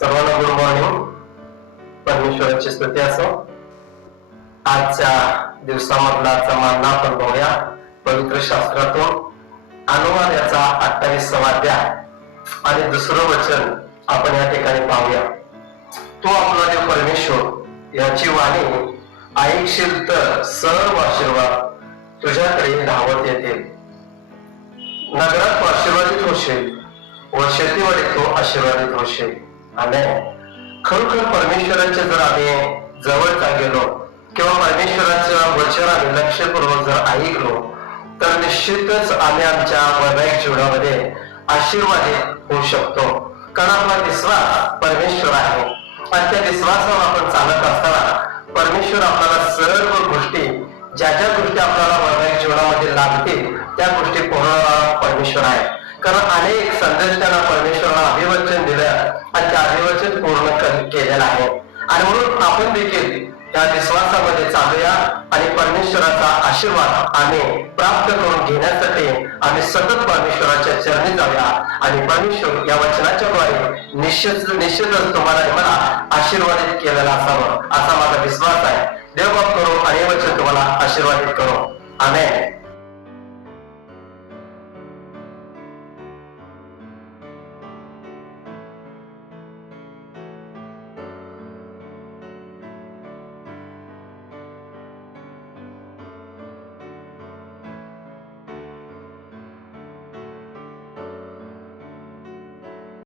सर्वांना good morning. परमेश्वराची स्तुती असो. आजच्या दिवसामधला आजचा मानना आपण बघूया पवित्र शास्त्रातून अनुवाद याचा 28वा अध्याय आणि दुसरं वचन आपण या ठिकाणी पाहूया. तो आपला देव परमेश्वर याची वाणी ऐकशील तर सर्व आशीर्वाद तुझ्याकडे धावत येतील. नगरात आशीर्वादित होशील व शेतीवाडी तो आशीर्वादित होशील. आमेन. खरोखर परमेश्वराचे जर आम्ही जवळचा गेलो किंवा परमेश्वराचं वचन आम्ही लक्षपूर्वक जर ऐकलो तर निश्चितच आम्ही आमच्या वैवाहिक जीवनामध्ये आशीर्वादित होऊ शकतो. कारण आपला विश्वास परमेश्वर आहे आणि त्या विश्वासावर आपण चालत असताना परमेश्वर आपल्याला सर्व गोष्टी ज्या ज्या गोष्टी आपल्याला वैवाहिक जीवनामध्ये लागतील त्या गोष्टी पूर्ण परमेश्वर आहे. कारण अनेक संदेश त्यांना परमेश्वराला अभिवचन दिलं आणि ते अभिवचन पूर्ण केलेलं आहे. आणि म्हणून आपण देखील त्या विश्वासामध्ये चालूया आणि परमेश्वराचा आशीर्वाद आम्ही प्राप्त करून घेण्यासाठी आम्ही सतत परमेश्वराच्या चरणी जाऊया आणि परमेश्वर या वचनाच्या द्वारे निश्चितच तुम्हाला मला आशीर्वादित केलेला असावं असा माझा विश्वास आहे. देव बाप करो आणि हे वचन तुम्हाला आशीर्वादित करो. आमेन.